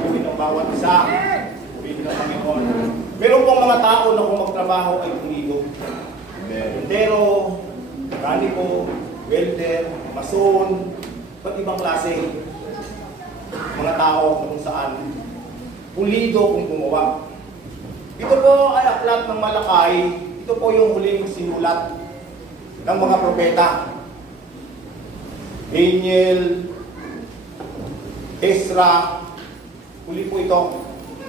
purihin ng bawat isa, purihin ng Panginoon. Meron pong mga tao na kung magtrabaho ay pulido. Puntero, mekaniko, welder, mason, at ibang klase mga tao kung saan pulido kung gumawa. Ito po ay aklat ng Malakay. Ito po yung huling sinulat ng mga propeta. Daniel, Ezra, huli po ito,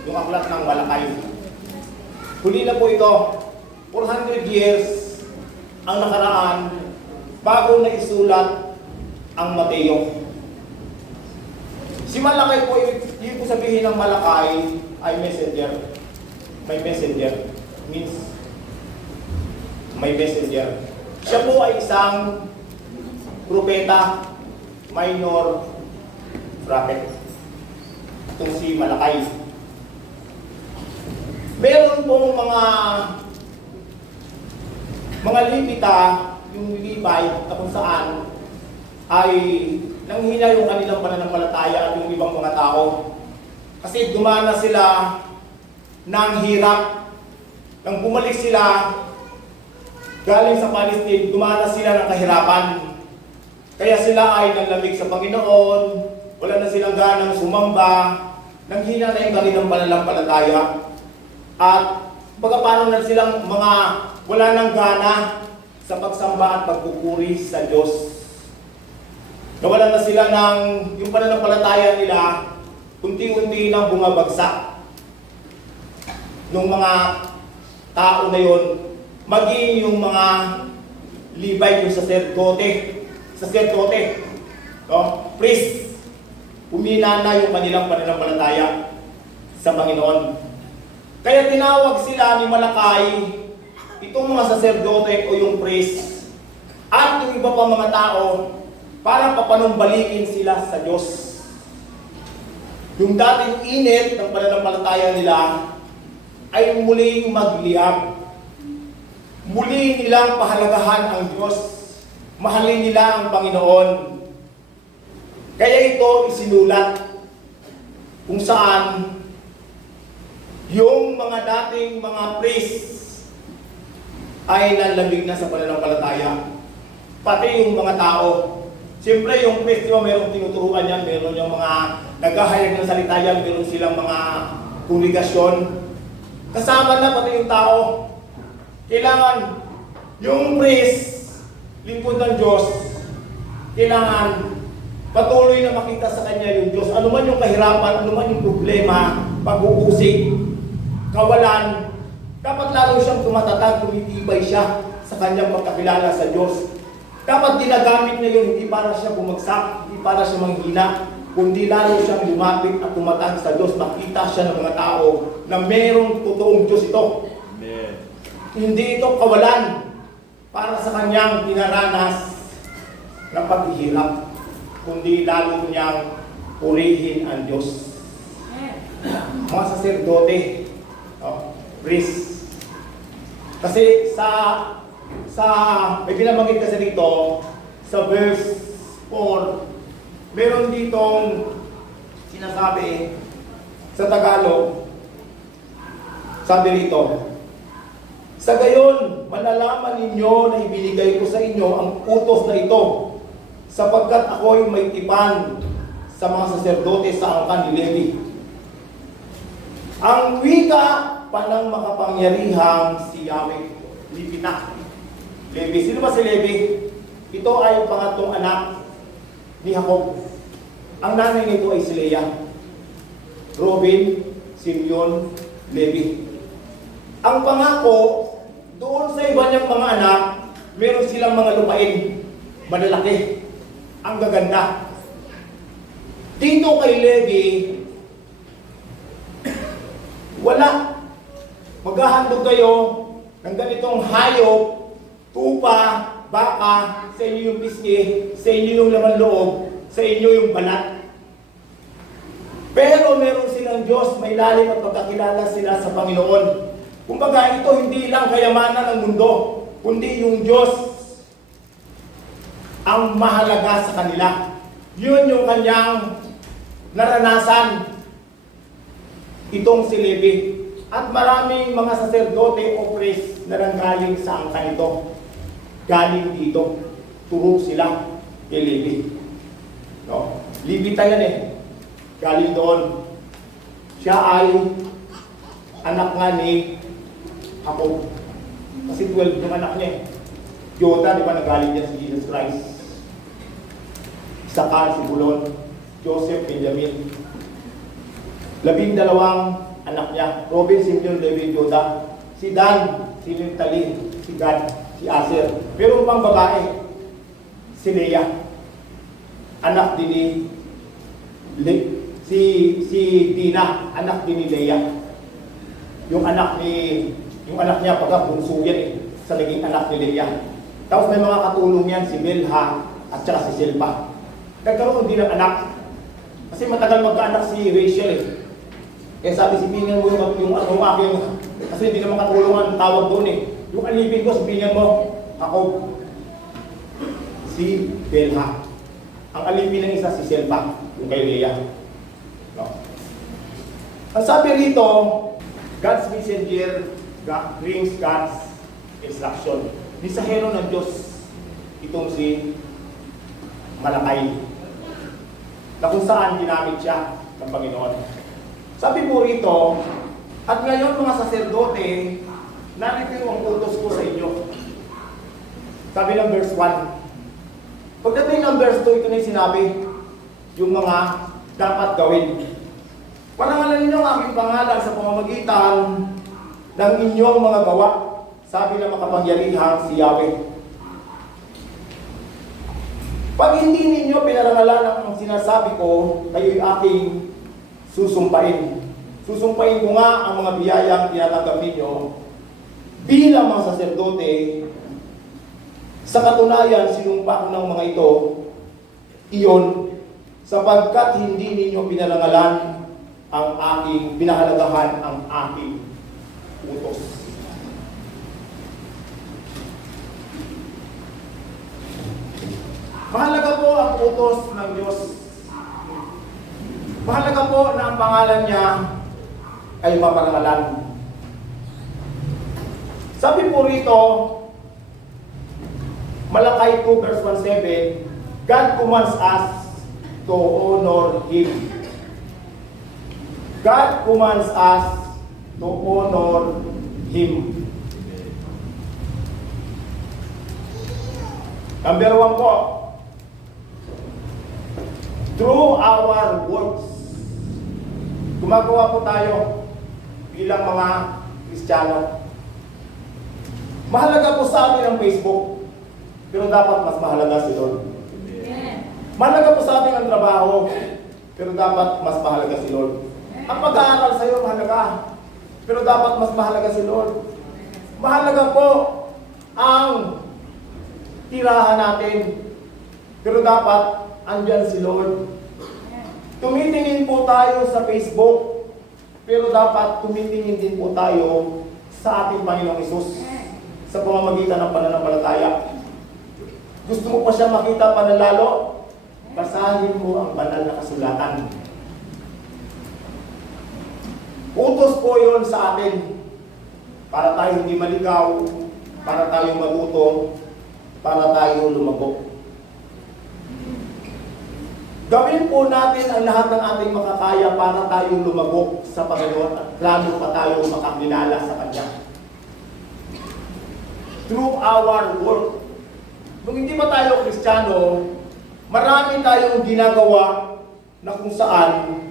yung aklat ng Malakay. Huli na po ito, 400 years ang nakaraan bago na isulat ang Mateo. Si Malakay po, ibig ko sabihin ng Malakay ay messenger. May messenger. Means, may messenger. Siya po ay isang propeta, minor prophet. Itong si Malakay. Meron pong mga Levita, yung Levi, na kung saan ay nanghina yung kanilang pananampalataya at yung ibang mga tao. Kasi dumana sila ng hirap. Nang bumalik sila galing sa Palestine, dumana sila ng kahirapan. Kaya sila ay nanlamig sa Panginoon, wala na silang ganang sumamba, nanghina na yung kanilang pananampalataya. At parang na silang mga wala nang gana sa pagsamba at pagpupuri sa Diyos. Nawalan na sila ng yung pananampalataya nila, unti-unti nang bumabagsak. Nung mga tao na yon, maging yung mga Levite, yung sacerdote, no? Priest, humina na yung kanilang pananampalataya sa Panginoon. Kaya tinawag sila ni Malakay, itong mga sacerdote o yung priest, at yung iba pa mga tao, para papanumbalikin sila sa Diyos. Yung dating init ng pananampalataya nila ay muling magliyab. Muli nilang pahalagahan ang Diyos. Mahalin nila ang Panginoon. Kaya ito isinulat kung saan yung mga dating mga priests ay nanlamig na sa pananampalataya. Pati yung mga tao. Siyempre, yung priest, diba, mayroong tinuturuan yan, mayroon yung mga naghahayag ng salita yan, mayroon silang mga kongregasyon. Kasama na pati yung tao. Kailangan yung priest, lingkod ng Diyos, kailangan patuloy na makita sa kanya yung Diyos. Ano man yung kahirapan, ano man yung problema, pag-uusig, kawalan, dapat lalo siyang tumatatag, tumitibay siya sa kanyang pagkakilala sa Diyos. Dapat ginagamit na yun, hindi para siya bumagsak, hindi para siya manghina, kundi lalo siyang lumapit at tumatag sa Diyos. Makita siya ng mga tao na mayroong totoong Diyos ito. Amen. Hindi ito kawalan para sa kanyang dinaranas na paghihirap, kundi lalo niyang purihin ang Diyos. Mga saserdote, priest. Kasi may binabanggit kasi dito sa verse 4, meron ditong sinasabi sa Tagalog, sabi rito, sa gayon, malalaman ninyo na ibinigay ko sa inyo ang utos na ito, sapagkat ako'y may tipan sa mga saserdote sa angkan ni Levi. Ang wika pa ng makapangyarihang si Yahweh, Levita. Levi. Sino ba si Levi? Ito ay yung pangatlong anak ni Jacob. Ang nanay nito ay si Leah. Robin, Simeon, Levi. Ang pangako, doon sa iba niyang mga anak, meron silang mga lupain, malalaki, ang gaganda. Dito kay Levi, wala. Maghahandog kayo ng ganitong hayop, tupa, baka, sa inyo yung pisngi, sa inyo yung laman loob, sa inyo yung balat. Pero meron silang Diyos, may lalim at pagkakilala sila sa Panginoon. Kumbaga, ito hindi lang kayamanan ng mundo, kundi yung Diyos ang mahalaga sa kanila. Yun yung kanyang naranasan itong si Levi. At maraming mga saserdote o priest na nanggaling sa angkan nito. Galing dito. Turo sila kay Levi. No? Levita yan eh. Galing doon. Siya ay anak nga ni Jacob. Kasi 12 yung anak niya eh. Yoda, di ba, nagaling niya si Jesus Christ. Isakar, Sibulon, Joseph, Benjamin. 12 anak niya. Robin, Simeon, Levi, Yoda. Si Dan, si Naphtali, si Gad, si Aser. Pero pang babae, si Leah. Anak din ni si Dina, anak din ni Leah. Yung anak niya pagka bunso yan eh, sa naging anak ni Leah. Tapos may mga katulong yan, si Bilha at saka si Silpa. Nagkaroon din ng anak. Kasi matagal magkaanak si Rachel eh. Kaya sabi, sipingan mo yung aking, kasi hindi naman katulungan ang tawag doon eh. Yung alipin ko, sipingan mo, ako, si Bilha. Ang alipin ng isa si Silpa, yung kay Leah. No. Ang sabi rito, God's messenger brings God's instruction. Mensahero ng Diyos itong si Malakay, na kung saan ginamit siya ng Panginoon. Sabi po rito, at ngayon mga saserdote, narito yung utos ko sa inyo. Sabi ng verse 1. Pagdating ng verse 2, ito na yung sinabi, yung mga dapat gawin. Parangalan ninyo ang aking pangalan sa pamamagitan ng inyong mga gawa. Sabi ng makapangyarihan si Yahweh. Pag hindi ninyo pinarangalan ang sinasabi ko, kayo'y aking susumpain. Susumpain ko nga ang mga biyayang tinatanggap ninyo bilang mga saserdote. Sa katunayan, sinumpa ko ng mga ito, iyon, sapagkat hindi ninyo pinarangalan ang aking, pinahalagahan ang aking utos. Mahalaga po ang utos ng Diyos. Mahalaga po na ang pangalan niya ay maparangalan. Sabi po rito, Malakay 2 verse 1-7, God commands us to honor Him. God commands us to honor Him. Number 1 po, through our works. Gumagawa po tayo bilang mga Kristiyano. Mahalaga po sa atin ang Facebook, pero dapat mas mahalaga si Lord. Mahalaga po sa atin ang trabaho, pero dapat mas mahalaga si Lord. Ang pag-aaral sa iyo mahalaga, pero dapat mas mahalaga si Lord. Mahalaga po ang tirahan natin, pero dapat andyan si Lord. Tumitingin po tayo sa Facebook, pero dapat tumitingin din po tayo sa ating Panginoong Hesus sa pamamagitan ng pananampalataya. Gusto mo pa siya makita panalalo? Basahin mo ang banal na kasulatan. Utos po yon sa atin para tayo hindi maligaw, para tayo matuto, para tayo lumago. Gawin po natin ang lahat ng ating makakaya para tayo lumago sa Panginoon at lalo pa tayo makakilala sa Kanya. Through our work. Kung hindi pa tayo Kristiyano, marami tayong ginagawa na kung saan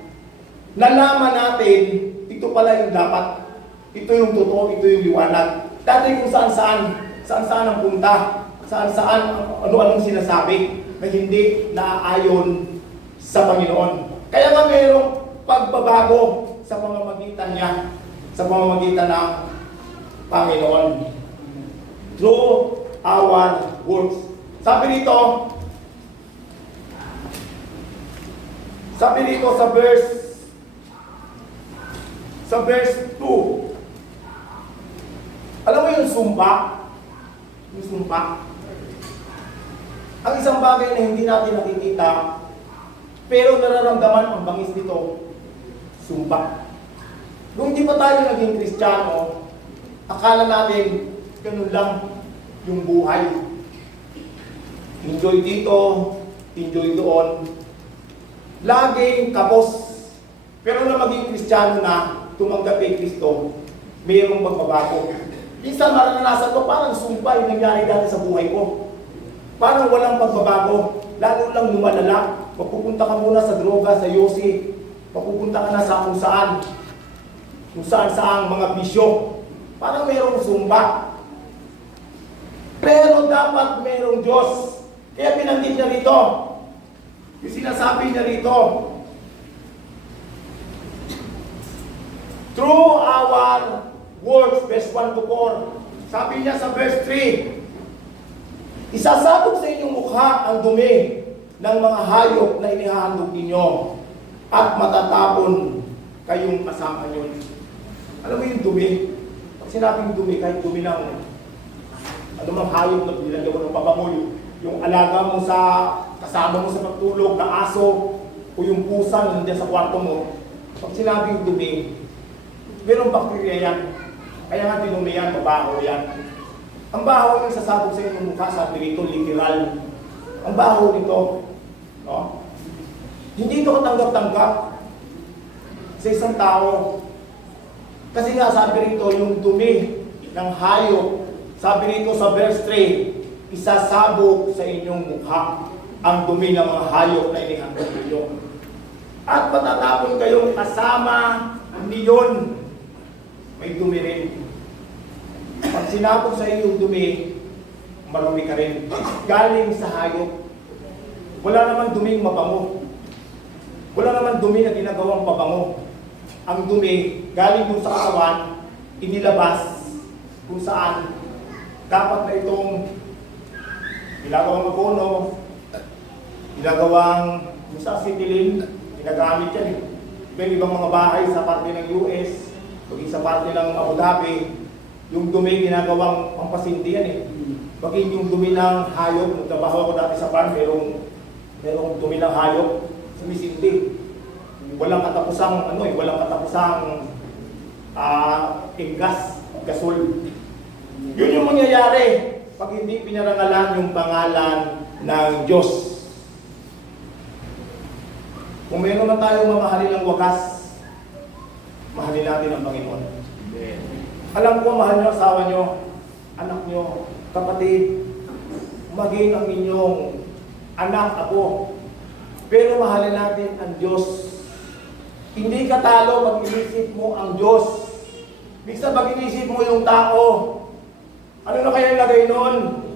nalaman natin, ito pala yung dapat, ito yung totoo, ito yung liwanag. Dati kung saan-saan ang punta, saan-saan ano-anong sinasabi na hindi naaayon sa Panginoon. Kaya nga mayroong pagbabago sa pamamagitan niya, sa pamamagitan ng Panginoon. Through our works. Sabi dito sa verse 2. Alam mo yung sumpa? Yung sumpa? Ang isang bagay na hindi natin nakikita, pero nararamdaman ang bangis nito, sumpa. Nung hindi pa tayo naging Kristiyano, akala natin ganun lang yung buhay. Enjoy dito, enjoy doon. Laging kapos. Pero na maging Kristiyano na, tumanggap kay Kristo, mayroong pagbabago. Minsan maranasan ko, parang sumpa yung nangyari dati sa buhay ko. Parang walang pagbabago. Lalo lang lumalala. Mapupunta ka muna sa droga, sa yosi. Mapupunta ka na sa kung saan. Kung saan mga bisyo. Parang mayroong sumpa. Pero dapat mayroong Diyos. Kaya pinanggit niya rito. Yung sinasabi niya rito. Through our works, verse 1 to 4. Sabi niya sa verse 3, isasabog sa inyong mukha ang dumi ng mga hayop na inihahandog ninyo at matatapon kayong kasama nyo. Alam mo yung dumi? Pag sinabing dumi, kahit dumi ng anumang hayop na binilagyan mo ng pabango, yung alaga mo sa kasama mo sa pagtulog na aso o yung pusa na nandiyan sa kwarto mo, pag sinabing dumi, merong bakterya yan. Kaya nga dinumi yan, mabaho yan. Ang baho yung sasabog sa inyong mukha, sabi rito, literal. Ang baho nito. No? Hindi ito katanggap-tanggap sa isang tao. Kasi nga sabi rito, yung dumi ng hayop, sabi rito sa verse 3, isasabog sa inyong mukha ang dumi ng mga hayop na inihandog ninyo. At patatapon kayong kasama niyon. May dumi rin. Pag sinabog sa iyong dumi, marumi ka rin. Galing sa hayop. Wala naman duming mabango. Wala naman dumi na ginagawang pabango. Ang dumi, galing dun sa katawan, inilabas kung saan dapat na itong ginagawang magono, ginagawang sa sitilin, ginagamit yan eh. May ibang mga bahay sa parte ng US, pag sa parte ng Abu Dhabi, yung dumi ginagawang pampasinti yan eh. Baging yung dumi ng hayop, nagtrabaho ako dati sa farm, merong dumi ng hayop, sumisinti. Walang katapusang, walang katapusang gas, gasol. Yun yung mangyayari pag hindi pinarangalan yung pangalan ng Diyos. Kung meron na tayong mamahalin ng wakas, mahalin natin ang Panginoon. Alam ko, mahal nyo, asawa nyo, anak nyo, kapatid, maging ang inyong anak, apo. Pero mahalin natin ang Diyos. Hindi ka talo pag inisip mo ang Diyos. Minsan pag inisip mo yung tao, ano na kaya ilagay nun?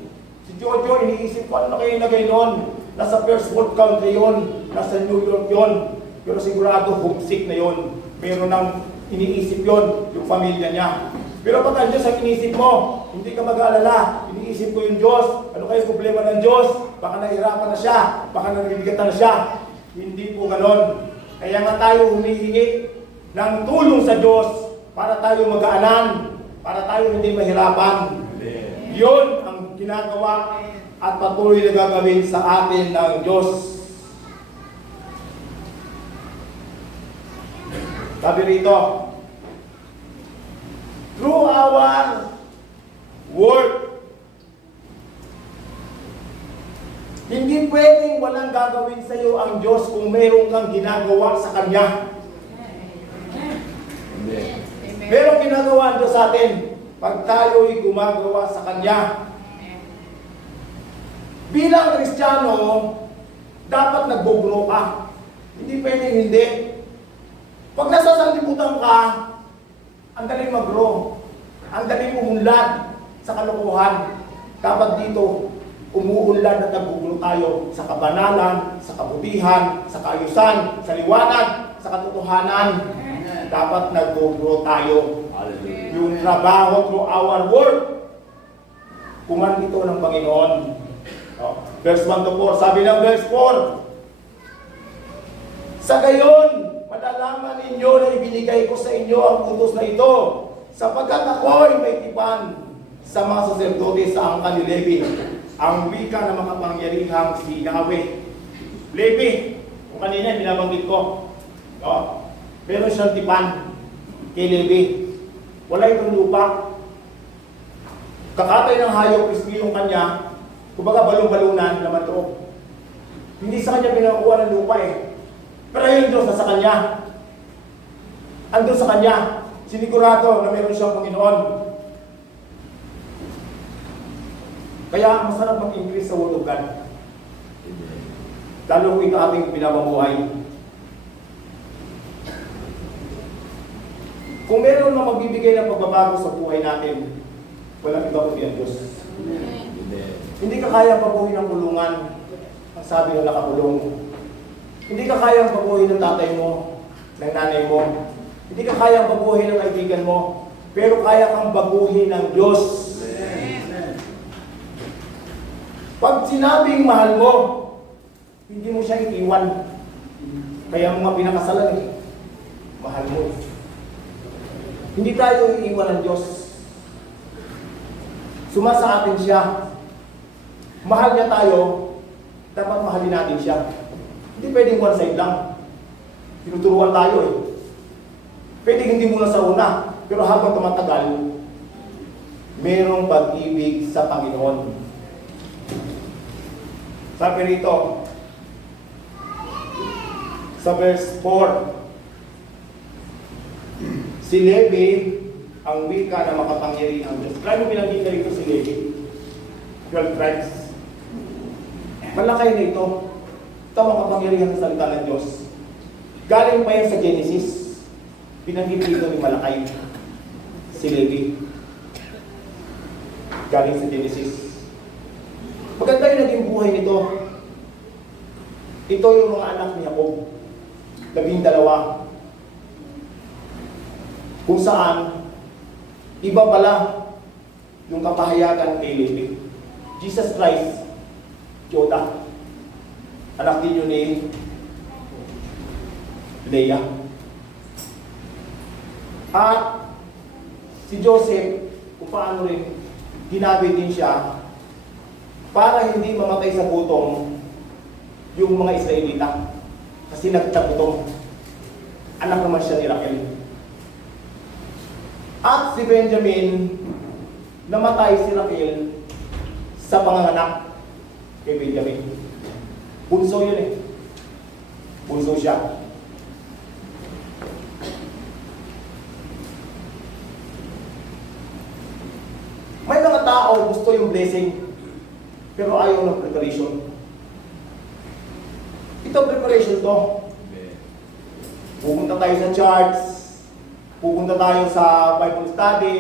Si Jojo, iniisip ko ano na kaya ilagay nun? Nasa first world country yon, nasa New York yon, pero sigurado homesick na yon. Meron nang iniisip yon, yung pamilya niya. Pero pag ang Diyos ang iniisip mo, hindi ka mag-aalala, iniisip ko yung Diyos, ano kaya problema ng Diyos? Baka nahirapan na siya, baka nabibigatan na siya. Hindi po ganon. Kaya nga tayo humihingi ng tulong sa Diyos para tayo mag-aanan, para tayo hindi mahirapan. Yun ang ginagawa at patuloy na gagawin sa atin ng Diyos. Sabi rito, through our work, hindi pwedeng walang gagawin sa iyo ang Diyos kung mayroon kang ginagawa sa Kanya. Merong ginagawa ang Diyos sa atin pag tayo'y gumagawa sa Kanya. Bilang Kristiyano, dapat nagbo-grow ka. Hindi pwedeng hindi. Pag nasa sanlibutan ka, ang daling mag-grow. Ang daling umunlad sa kalokohan. Dapat dito, umuunlad at nagbo-grow tayo sa kabanalan, sa kabutihan, sa kaayusan, sa liwanag, sa katotohanan. Dapat nagbo-grow tayo. Yung trabaho through our work, kuman ito ng Panginoon. Verse 1 to 4, sabi ng verse 4, sa gayon, malalaman ninyo na ibinigay ko sa inyo ang utos na ito, sapagkat ako'y may tipan sa mga saserdote sa angkan ni Levi, ang wika na makapangyarihang si Yahweh. Levi, kung kanina binabanggit ko, meron siyang tipan. kay Levi. Wala itong lupa. Kakatay ng hayop, crispy yung kanya, kumbaga balong-balunan, laman loob. Hindi sa kanya pinakuha ng lupa eh. Pero yung Diyos nasa kanya. Andun sa kanya. Sinigurado na meron siyang Panginoon. Kaya masarap mag-increase sa Word of God. Lalo kung ito ating pinamamuhay. Kung meron na magbibigay ng pagbabago sa buhay natin, walang iba kundi ang Diyos. Hindi ka kayang pabuhin ng kulungan, ang sabi ng nakakulong. Hindi ka kayang pabuhin ng tatay mo, ng nanay mo. Hindi ka kayang baguhin ng kaibigan mo, pero kaya kang baguhin ng Diyos. Pag sinabing mahal mo, hindi mo siya iniwan. Kaya mga pinakasalan eh, mahal mo. Hindi tayo iiwan ng Diyos. Sumasa atin siya. Mahal niya tayo, dapat mahalin natin siya. Hindi pwedeng one side lang. Tinuturuan tayo eh. Pwedeng hindi muna sa una, pero habang tumatagal, merong pag-ibig sa Panginoon. Sabi rito, sa verse 4, si Levi ang wika na makapangyarihang Diyos. Kaya mo pinagkita rito si Levi? 12 tribes. Malakay na ito. Ito ang makapangyarihang salita ng Diyos. Galing pa yan sa Genesis. Pinanggit dito ni Malakay, si Levi. Galing sa Genesis. Maganda yung naging buhay nito. Ito yung mga anak ni Jacob. 12. Kung saan, iba pala yung kapahayagan kay Levi. Jesus Christ, Judah. Anak din yun ni Leah. At si Joseph, kung paano rin, ginamit din siya para hindi mamatay sa gutom yung mga Israelita. Kasi nagtagutom. Anak naman siya ni Raquel. At si Benjamin, namatay si Raquel sa panganganak kay Benjamin. Bunso yun eh. Bunso siya. May mga tao gusto yung blessing, pero ayaw ng preparation. Ito preparation to. Pupunta tayo sa charts, pupunta tayo sa Bible study,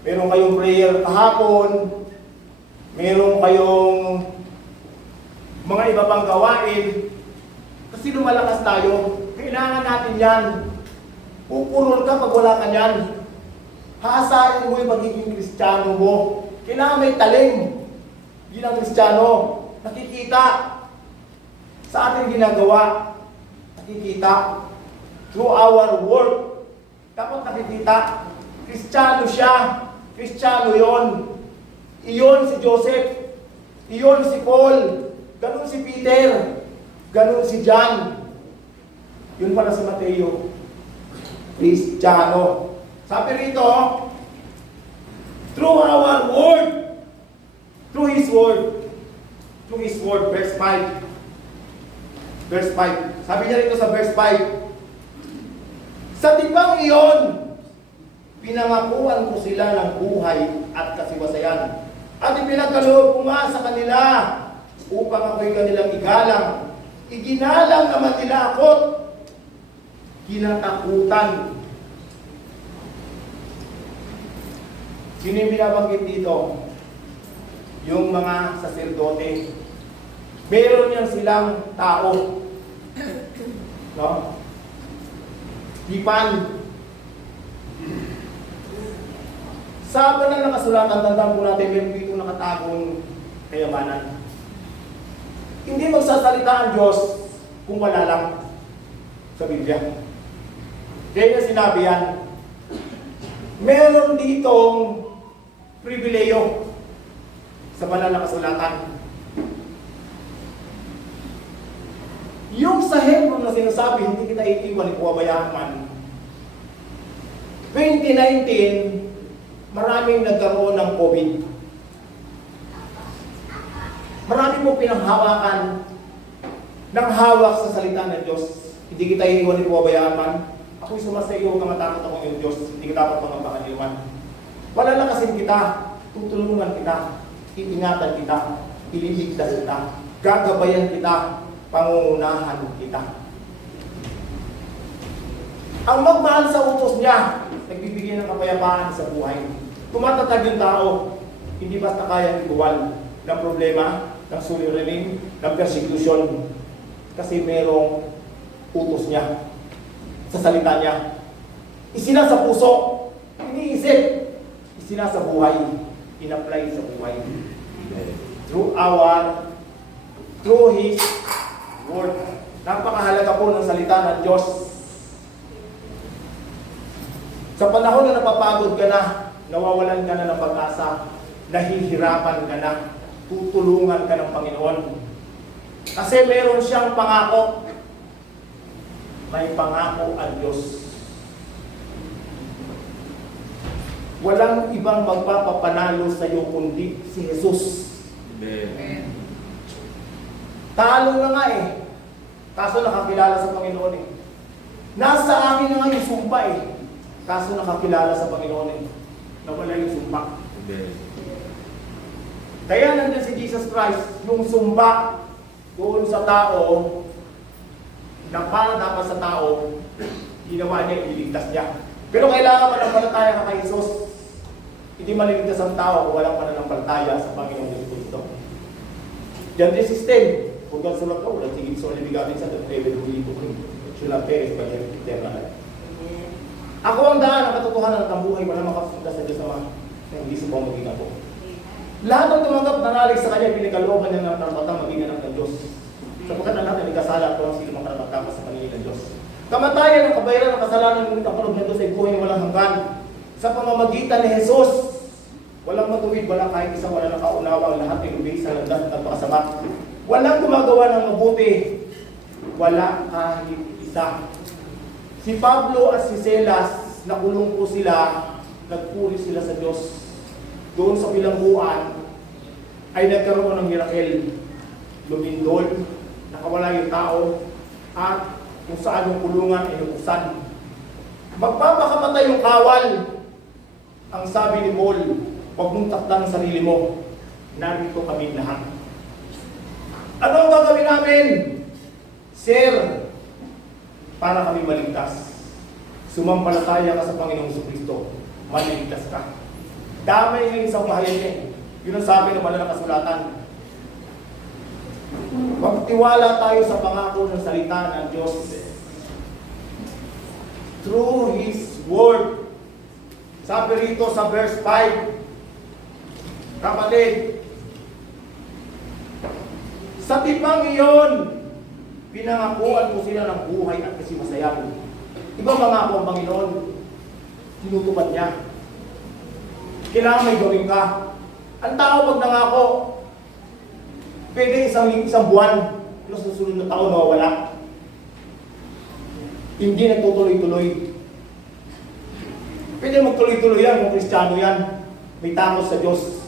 meron kayong prayer kahapon, meron kayong mga iba pang gawain. Kasi lumalakas tayo, kailangan natin yan. Pupurol ka pag wala ka yan. Haasahin mo yung magiging Kristiyano mo. Kailangan may talim. Yun ang Kristiyano. Nakikita. Sa ating ginagawa, nakikita. Through our work, dapat nakikita. Kristiyano siya. Kristiyano yon. Iyon si Joseph. Iyon si Paul. Ganun si Peter. Ganun si John. Yun pala si Mateo. Kristiyano. Sabi rito, through our word, through His word, verse 5. Verse 5. Sabi niya rito sa verse 5, sa timbang iyon, pinangakuan ko sila ng buhay at kasiwasayan. At ipinagkaloob ko nga sa kanila upang ako'y kanilang igalang. Iginalang naman nila ako't kinatakutan. Sino yung binabanggit dito? Yung mga saserdote. Meron yan silang tao. No? Hipan. Sa banal na kasulatan, tandaan po natin, meron dito nakatagong kayamanan. Hindi magsasalita ang Diyos kung wala lang sa Biblia. Kaya niya sinabi yan. Meron ditong pribileyo sa banal na kasulatan. Yung sa Hebrew na sinasabi, hindi kita iiwan, ikawabayaan man. 2019, maraming nagkaroon ng COVID. Marami po pinanghawakan ng hawak sa salita ng Diyos. Hindi kita iiwan ni pabayaan man. Ako'y sumasayo, huwag kang matakot ako ng Diyos. Hindi kita dapat pangampakan iwan. Palalakasin kita, tutulungan kita, iingatan kita, ililigtas kita, gagabayan kita, pangungunahan kita. Ang magmahal sa utos niya, nagbibigay ng kapayapaan sa buhay. Tumatatag yung tao, hindi basta kaya igual ng problema, ng suliranin, ng persecution. Kasi merong utos niya sa salita niya. Isina sa puso, iniisip, isina sa buhay, in-apply sa buhay. Through His Word. Napakahalaga po ng salita ng Diyos. Sa panahon na napapagod ka na, nawawalan ka na ng pag-asa, nahihirapan ka na, tutulungan ka ng Panginoon. Kasi meron siyang pangako. May pangako ang Diyos. Walang ibang magpapapanalo sa iyo kundi si Jesus. Amen. Talo na nga eh. Kaso nakakilala sa Panginoon eh. Nasa akin na nga yung sumpa eh. Kaso nakakilala sa Panginoon eh. Nawala yung sumpa. Amen. Kaya nandun si Jesus Christ, yung sumpa doon sa tao, na para dapat sa tao, ginawa niya, ililigtas niya. Pero kailangan manampalataya ka kay Jesus. Hindi maliligtas ang tao kung walang pananampalataya sa Panginoon Yesu Cristo. Diyan din system. Kung gan sulat ka, walang tigil sa libigatin sa David Huito Kring. Sila Perez, Pagkakit, Ako ang daan, ang katotohanan at ang buhay, wala makapunda sa Diyos naman na hindi sa pamagin ako. Lahat ng tumanggap na nalig sa kanya, pinikalooban niya ng karapatang maging anak ng Diyos. Sapagkat ang lahat ay nagkasala at walang sino mang karapat-dapat sa paningin ng Diyos. Kamatayan ang kabayaran ng kasalanan, ngunit ang kaloob ng Diyos ay buhay na walang hanggan. Sa pamamagitan ni Jesus, walang matuwid, walang kahit isa, walang nakaunawa, ang lahat ay lubig sa landas at napakasama. Walang gumagawa ng mabuti, wala kahit isa. Si Pablo at si Silas, nakulong po sila, nagpuri sila sa Diyos. Doon sa bilangguan, ay nagkaroon ng miracle. Lumindol, nakawala yung tao, at kung saan yung kulungan ay nabuksan. Magpapakamatay yung kawal. Ang sabi ni Paul, huwag mong takdan ang sarili mo. Narito kami lahat. Ano ang gagawin namin? Sir, para kami maligtas. Sumampalataya ka sa Panginoong Jesucristo, maliligtas ka. Damay ng isang bahayan niya. Yun ang sabi ng banal na kasulatan. Magtiwala tayo sa pangako ng salita ng Diyos. Through His Word. Sabi rito sa verse 5, kapatid, sa tipang iyon, pinangakuan ko sila ng buhay at kasimasayan. Ibang pangako ang Panginoon, tinutupad niya. Kailangan may gawin ka. Ang tao pag nangako, pwede isang buwan, pero sa susunod na taon nawawala. Hindi nagtutuloy-tuloy. Pwede magtuloy-tuloy yan kung Kristiyano yan. May takot sa Diyos.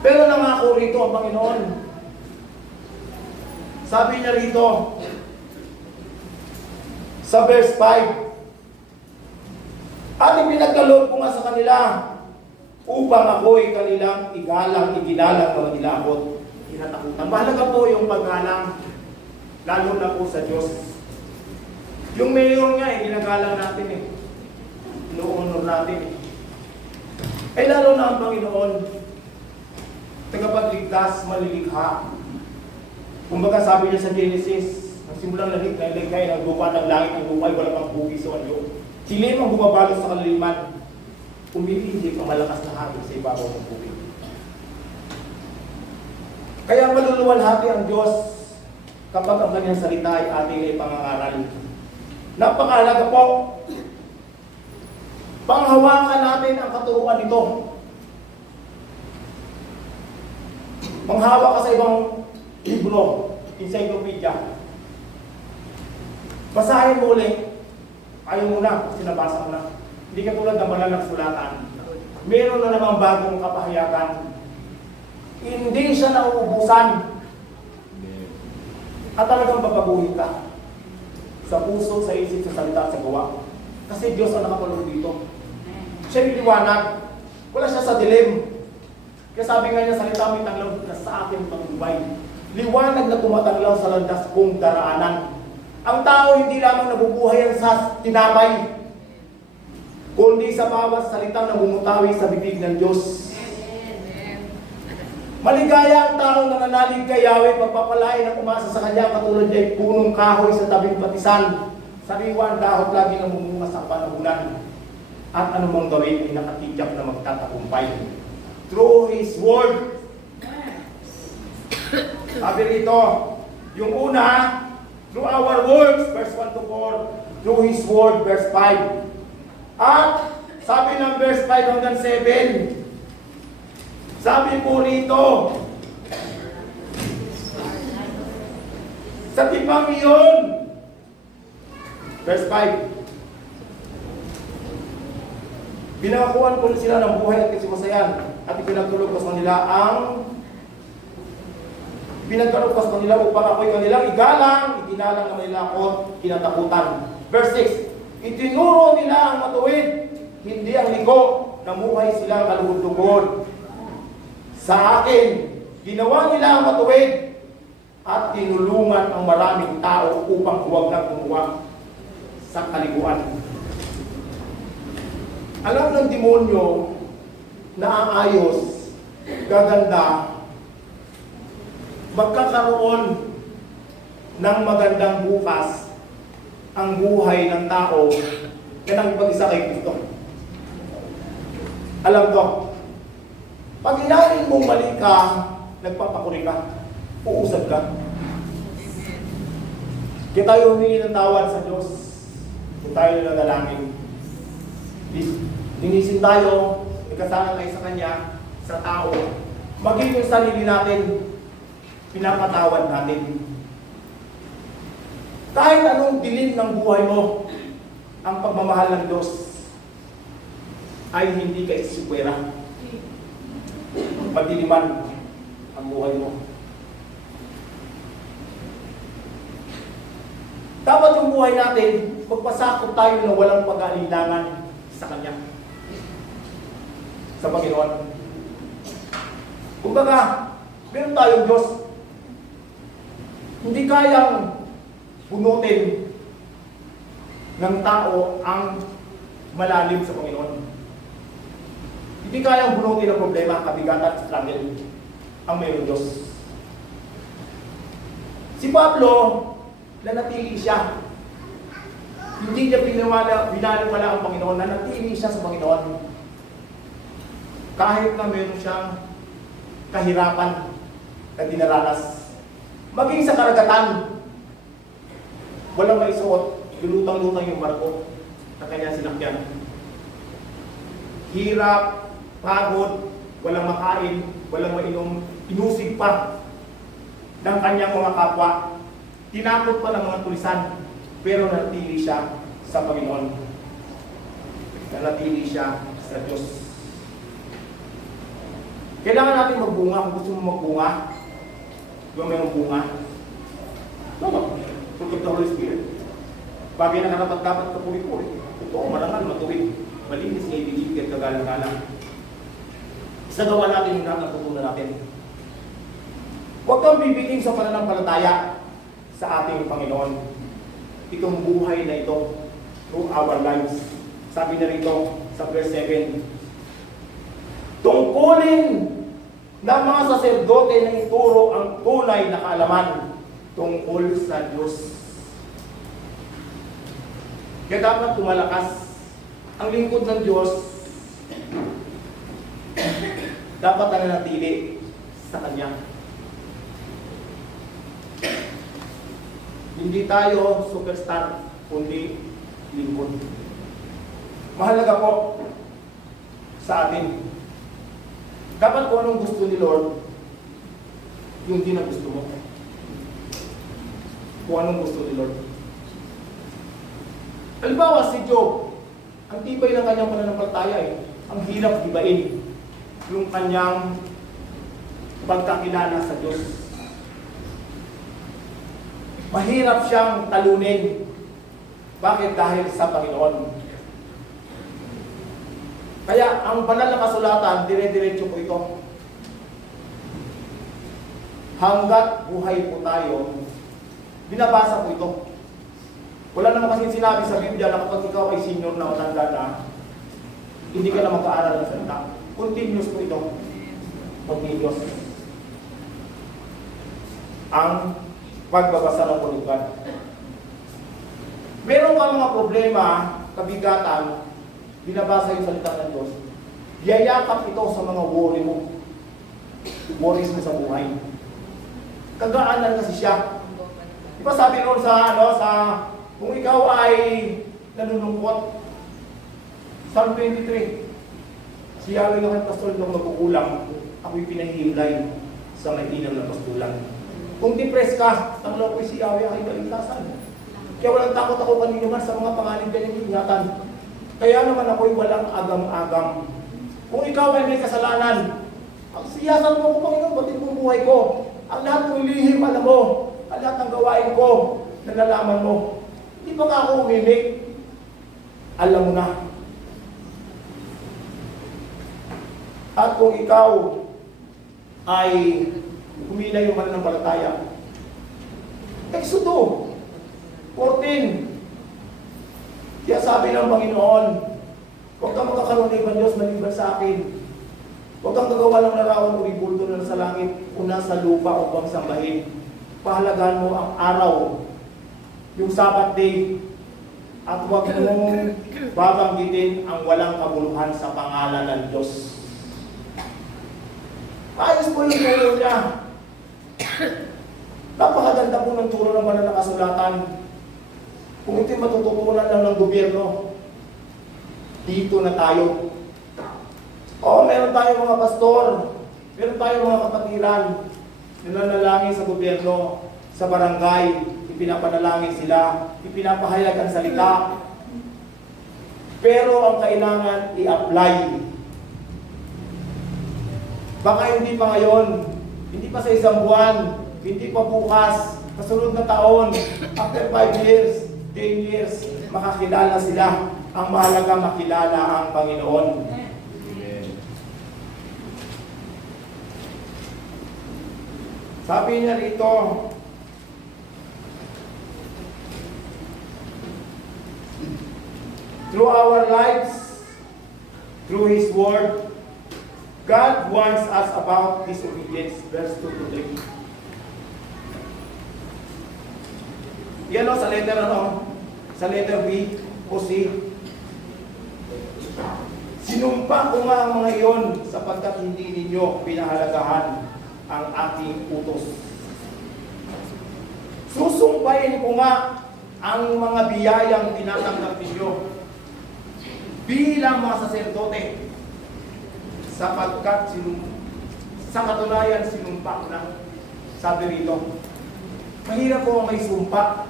Pero nangako rito ang Panginoon. Sabi niya rito, sa verse 5, at ipinagkaloob ko nga sa kanila upang ako'y kanilang igalang, iginalang mga nilabot, kinatakutan. Mahalaga po yung paggalang, lalo na po sa Diyos. Yung mayor nga, ginagalang natin eh. Ino-honor natin eh. Eh lalo na ang Panginoon, tagapagligtas, malilikha. Kumbaga sabi niya sa Genesis, nagsimulang naligay ng lupa ng langit ng lupa, wala pang bugis o anyo. Silim ang bumabalot sa kalaliman, umiilig ang malakas na hangin sa ibabaw ng tubig. Kaya maluluwalhati ang Diyos kapag ang kanyang salita ay ating ay pangangaral. Napakahalaga po. Panghawakan natin ang katuruan nito. Manghawak ka sa ibang libro, encyclopedia. Basahin mo ulit Ayaw mo na, kasi nabasa mo na. Hindi ka tulad ng banal na sulatan. Meron na namang bagong kapahayagan. Hindi siya nauubusan. At talagang babaguhin ka. Sa puso, sa isip, sa salita, sa gawa. Kasi Diyos ang nakapaloob dito. Siya yung liwanag. Wala siya sa dilim. Kaya sabi nga niya, salita mo itanglaw na sa aking pagubay. Liwanag na tumatanglaw sa landas kong daraanan. Ang tao hindi lamang nabubuhay sa tinapay, kundi sa bawat salitang namumutawi sa bibig ng Diyos. Maligaya ang taong nananalig kay Yahweh, pagpapalain at umasa sa Kanya, katulad niya punong kahoy sa tabing patisan. Sariwa ang dahot lagi namumunga sa panahunan. At anumang gawin ay nakatiyak na magtatagumpay. Through His Word. Sabi rito, yung una, through our words, verse 1 to 4, through His Word, verse 5. At sabi ng verse 5 hanggang 7, sabi po rito, sa tipang iyon, verse 5, binakuan ko sila ng buhay at kasimasayan at ipinagtulog ko sa kanila pinagkalog ko sa kanila upang ako'y kanilang igalang, itinalang naman nila ako kinatakutan. Verse 6, itinuro nila ang matuwid, hindi ang liko, namuhay silang kalugod-lugod. Sa akin, ginawa nila ang matuwid at tinulungan ang maraming tao upang huwag na gumawa sa kaliguan. Alam ng demonyo na aayos, gaganda, magkakaroon ng magandang bukas ang buhay ng tao na nagpag-isa kay Kristo. Alam ko, pag inamin mong mali ka, nagpapakuri ka, uusap ka. Kaya tayo humingi ng tawad sa Diyos. Kaya tayo nanalangin. Linisin tayo, nagkasama tayo sa Kanya, sa tao. Maging yung sarili natin, pinapatawad natin. Kahit anong dilim ng buhay mo, ang pagmamahal ng Diyos ay hindi ka isipwera. Pagdiliman ang buhay mo. Dapat yung buhay natin, magpasakop tayo na walang pag-aalinlangan sa Kanya. Sa Panginoon. Kumbaga, meron tayong Diyos. Hindi kayang bunutin ng tao ang malalim sa Panginoon. Hindi kayang bunutin ang problema, kabigatan, struggle ang mayroong Diyos. Si Pablo, nanatili siya. Hindi niya binaliwala ang Panginoon, nanatili siya sa Panginoon. Kahit na mayroon siyang kahirapan na dinaranas. Maging sa karagatan, walang maisuot, lulutang-lutang yung barko na kanya sinakyan. Hirap, pagod, walang makain, walang mainom, inusig pa ng kanyang mga kapwa. Tinakot pa ng mga tulisan, pero nanatili siya sa Panginoon. Nanatili siya sa Diyos. Kailangan natin magbunga. Kung gusto mo magbunga, yung mayroong bunga, fruit of the Holy Spirit. Bagay na dapat kapuri-puri. Totoo, marangal, matuwid, malinis, ngaybilig, at kagalang-galang. Isagawa natin yung natutunan natin. Huwag kang bibiging sa pananampalataya sa ating Panginoon. Itong buhay na ito, through our lives. Sabi na rito sa verse 7, tungkulin ng mga saserdote na ituro ang tunay na kaalaman tungkol sa Diyos. Kaya dapat tumalakas ang lingkod ng Diyos. Dapat nananatili sa Kanya. Hindi tayo superstar, kundi lingkod. Mahalaga po sa atin. Dapat kung anong gusto ni Lord, yung di na gusto mo. Kung anong gusto ni Lord. Halimbawa si Job, ang tibay ng kanyang pananampalataya ang hirap gibain yung kanyang pagkakilala sa Diyos. Mahirap siyang talunin. Bakit? Dahil sa Panginoon. Kaya ang banal na kasulatan, dire-diretso po ito. Hanggat buhay po tayo, binabasa po ito. Wala naman kasi sinabi sa Biblia na kapag ikaw ay senior na o tanda na, hindi ka na mag-aaral ng salita. Continuous po ito. Continuous. Ang pagbabasa ng pulugan. Meron ka mga problema, kabigatan, binabasa yung salita ng Diyos, yayakap ito sa mga worry mo. Worries mo sa buhay. Kagaanan kasi siya. Di ba sabi noon kung ikaw ay nalulungkot, Psalm 23, si Yahweh ng pastor nung magkukulang, ako'y pinahihilay sa may inaw na pastulan. Kung depressed ka, tanglaw ko'y si Yahweh ay kaligtasan. Kaya walang takot ako kanino man sa mga pangalan ganyan ingatan. Kaya naman ako'y walang agam-agam. Kung ikaw ay may kasalanan, siyasan mo ko, Panginoon, batid mo buhay ko. Ang lahat ng lihim, alam mo. Ang lahat ng gawain ko, nalalaman mo. Hindi pa nga ako umimik. Alam mo na. At kung ikaw ay humila yung mananampalataya, Exodo 14. Kaya sabi ng Panginoon, huwag kang makakaroon ng ibang Diyos maliban sa akin. Huwag kang gagawa ng larawan o ibulto na sa langit o nasa lupa upang sambahin. Pahalagahan mo ang araw, yung Sabbath day, at huwag mong babanggitin ang walang kabuluhan sa pangalan ng Diyos. Ayos po yung turo niya. Napakaganda po ng turo ng banal na kasulatan. Kung ito'y matututunan lang ng gobyerno, dito na tayo. Meron tayong mga pastor, meron tayong mga kapatiran, nananalangin sa gobyerno, sa barangay, ipinapanalangin sila, ipinapahayag ang salita. Pero ang kailangan i-apply. Baka hindi pa ngayon, hindi pa sa isang buwan, hindi pa bukas, kasunod na taon, after 5 years, 10 years, makakilala sila. Ang mahalaga makilala ang Panginoon. Amen. Sabi niya rito, through our lives, through His Word, God warns us about disobedience. Verse 2 to 3. Yan o, sa letter B o C. Sinumpa ko nga ang mga iyon sapagkat hindi ninyo pinahalagahan ang aking utos. Susumpain ko nga ang mga biyayang tinatanggap ninyo bilang mga saserdote sapagkat sa katunayan sinumpa ko na. Sabi rito, mahirap po ang may sumpa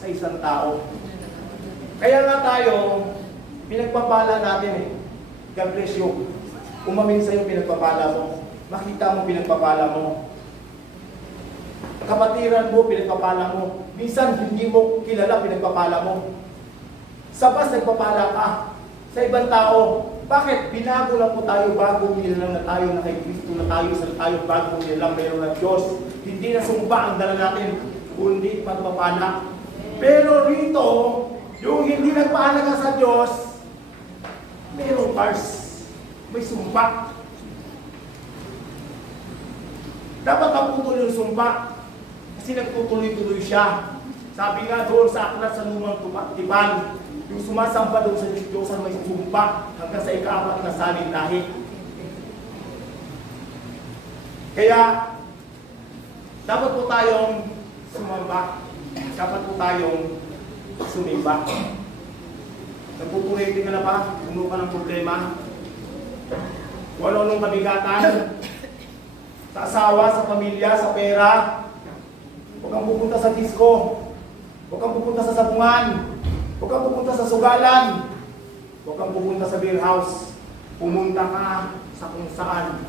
sa isang tao. Kaya nga tayo, pinagpapala natin God bless you. Umamin sa'yo pinagpapala mo. Makita mo pinagpapala mo. Kapatiran mo pinagpapala mo. Minsan hindi mo kilala pinagpapala mo. Sa bus nagpapala ka. Sa ibang tao, bakit? Binago lang po tayo, bago nilang na tayo na kay Kristo na tayo, sa tayo bago nilang mayroon ng Diyos. Hindi na sumba ang dala natin, kundi pagpapala. Pero rito, yung hindi nagpaalaga sa Diyos, mayroong pars, may sumpa. Dapat maputol yung sumpa kasi nagtutuloy-tuloy siya. Sabi nga doon sa aklat sa lumang tipan, yung sumasamba doon sa Diyos may sumpa hanggang sa ika-4 na saling lahi. Kaya, dapat po tayong sumamba. Dapat po tayong sumimba. Nagpupuritin ka na ba? Puno ka ng problema? Wala nung kabigatan? Sa asawa, sa pamilya, sa pera? Huwag kang pupunta sa disco. Huwag kang pupunta sa sabungan. Huwag kang pupunta sa sugalan. Huwag kang pupunta sa beer house. Pumunta ka sa kung saan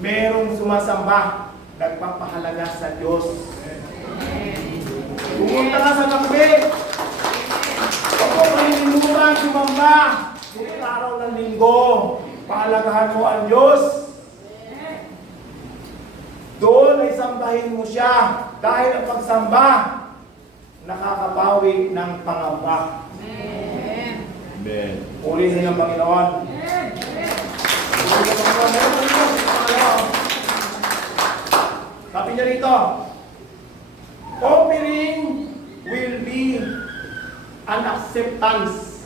merong sumasamba, nagpapahalaga sa Diyos. Pumunta ka sa takbe. Huwag mo malilimutan sumamba. Ngunit araw ng linggo, pahalagahan mo ang Diyos. Doon ay sambahin mo siya. Dahil ang pagsamba, nakakabawi ng pangamba. Amen. Purihin ang Panginoon. Sabi niya rito, offering will be an acceptance.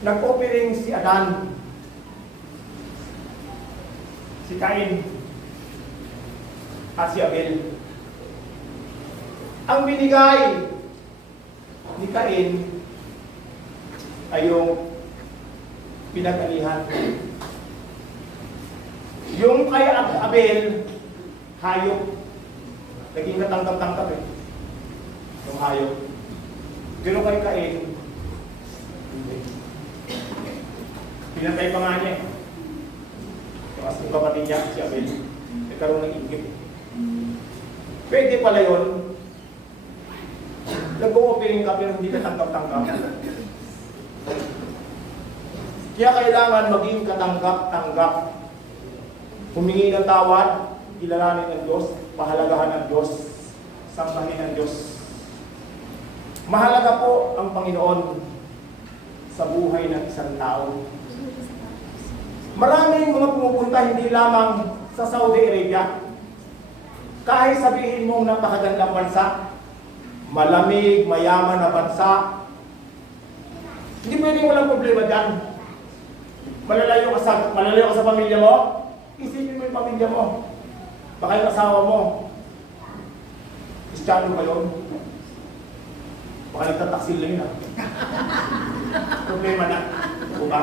Nag-offering si Adan, si Cain, at si Abel. Ang binigay ni Cain ay yung pinag-alihan. Yung kay Abel, hayop. Naging katanggap-tanggap eh. Yung hayop. Pero kay Cain, hindi. Pinatay pa nga niya eh. Yung kapatid niya, si Abel, nagkaroon ng inggit. Pwede pala yun. Nag-o-offering ka pero hindi katanggap-tanggap. Kaya kailangan maging katanggap-tanggap. Humingi ng tawad, kilalanin ng Diyos, pahalagahan ng Diyos, sambahin ng Diyos. Mahalaga po ang Panginoon sa buhay ng isang tao. Maraming mga pumupunta hindi lamang sa Saudi Arabia. Kahit sabihin mong napakagandang bansa, malamig, mayaman na bansa, hindi pwedeng walang problema dyan. Malalayo ka sa pamilya mo, isipin mo yung pamilya mo. Baka yung asawa mo, Kristiyano ka yun. Baka nagtataksil lang yun ha. Problema na. Diba?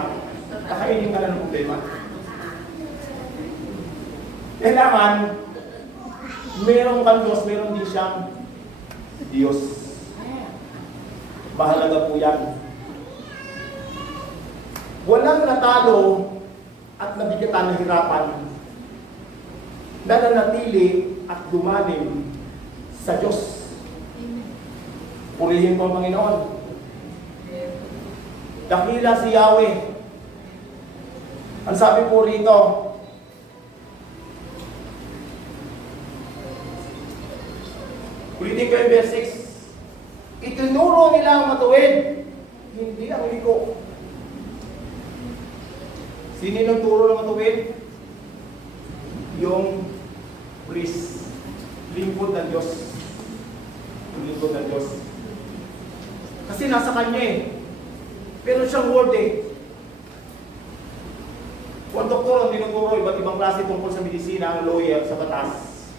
Kakainin ka na ng problema. Kailangan, meron kang Diyos, meron din siyang Diyos. Mahalaga po yan. Walang natalo at nabigatan ng hirapan na nanatili at lumalim sa Diyos. Purihin po ang Panginoon. Dakila si Yahweh. Ang sabi po rito, ulitin ko yung verse 6. Itinuro nila ang matuwid, hindi ang liko. Sino nagturo ng matuwid? Yung priest. Lingkod ng Diyos. Lingkod ng Diyos. Kasi nasa kanya eh. Pero siyang word eh. Kung doktor ang tinuturo, iba't ibang klase tungkol sa medisina, ang lawyer, sa batas.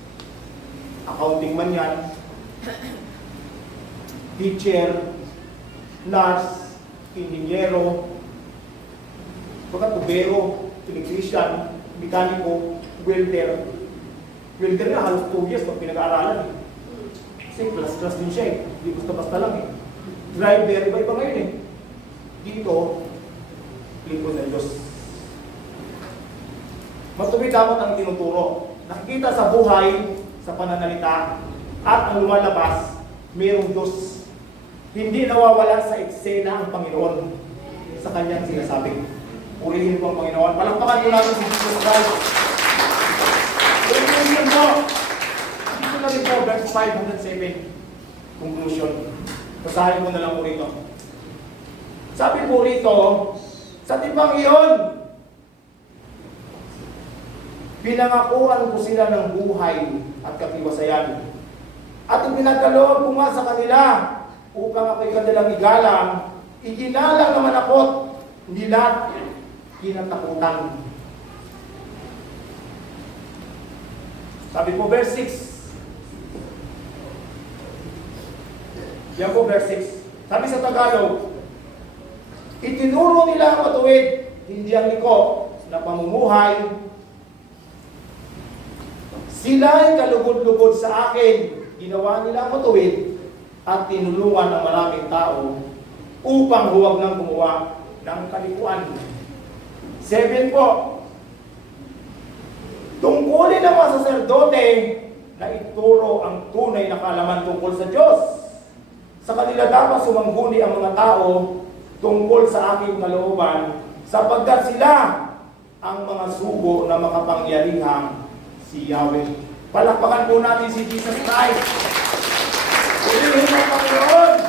Accounting man yan. Teacher, nurse, inhinyero, tubero, electrician, mekaniko, welder. Welder na halos 2 years pag pinag-aaralan eh. Kasi class din siya eh. Hindi basta-basta lang eh. Driver, iba-iba ngayon eh. Dito, lingkod ng Diyos. Matuwid dapat ang tinuturo. Nakikita sa buhay, sa pananalita, at ang lumalabas, mayroong Diyos. Hindi nawawala sa eksena ang Panginoon sa kanyang sinasabi. Purihin po ang Panginoon. Palakpakan po natin si Jesus Christ. Conclusion mo. Dito na rin po, verse 507. Conclusion. Basahin mo na lang po rito. Sabi po rito, sa timbang iyon, pinangakuan ko sila ng buhay at katiwasayan. At ipinagkaloob ko nga sa kanila upang ako'y kanilang igalang, iginalang naman ako't nila kinatakutan. Sabi po verse 6. Yan po verse 6. Sabi sa Tagalog, itinuro nila ang matuwid, hindi ang liko, na pamumuhay. Sila'y kalugod-lugod sa akin, ginawa nila ang matuwid, at tinulungan ng maraming tao upang huwag nang gumawa ng kalikuan. 7 po, tungkulin ng mga saserdote na ituro ang tunay na kaalaman tungkol sa Diyos. Sa kanila dapat sumangguni ang mga tao tungkol sa aking kalooban, sapagkat sila ang mga sugo na makapangyarihang si Yahweh. Palakpakan po natin si Jesus Christ. Purihin ang Panginoon!